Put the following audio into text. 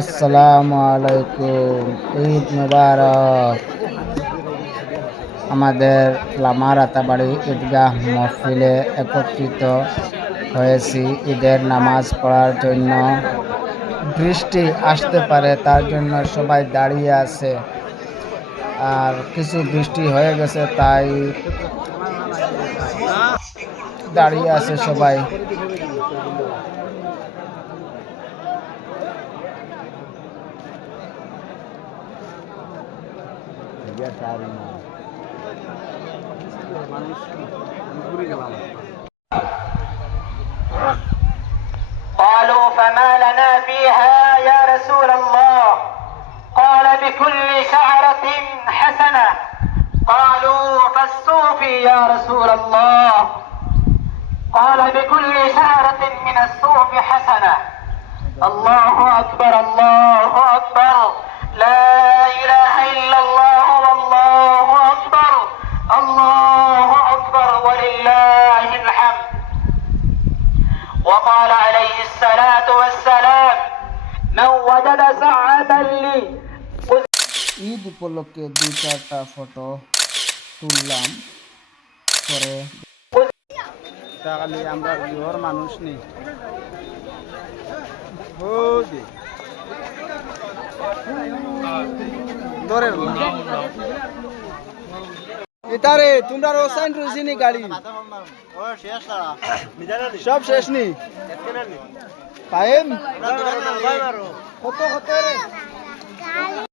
আসসালামু আলাইকুম, ঈদ মুবারক। আমাদের লামা রাতাবাড়ি ঈদগাহ মহফিলে একত্রিত হয়েছি ঈদের নামাজ পড়ার জন্য। বৃষ্টি আসতে পারে তার জন্য সবাই দাঁড়িয়ে আছে, আর কিছু বৃষ্টি হয়ে গেছে তাই দাঁড়িয়ে আছে সবাই। قالوا فما لنا فيها يا رسول الله؟ قال بكل شعرة حسنة. قالوا فالصوفي يا رسول الله؟ قال بكل شعرة من الصوف حسنة. الله أكبر الله أكبر، لا إله إلا الله والله أكبر، الله أكبر ولله الحمد. وقال عليه الصلاة والسلام من وجد ساعة لي। ঈদ উপলক্ষে 2-4টা ফটো তুললাম, পরে খালি আমরা বিহর মানুষ নেই। এটারে তোমরা রোসাইন রুজিনি গাড়ি সব শেষ নি টাইম কত রে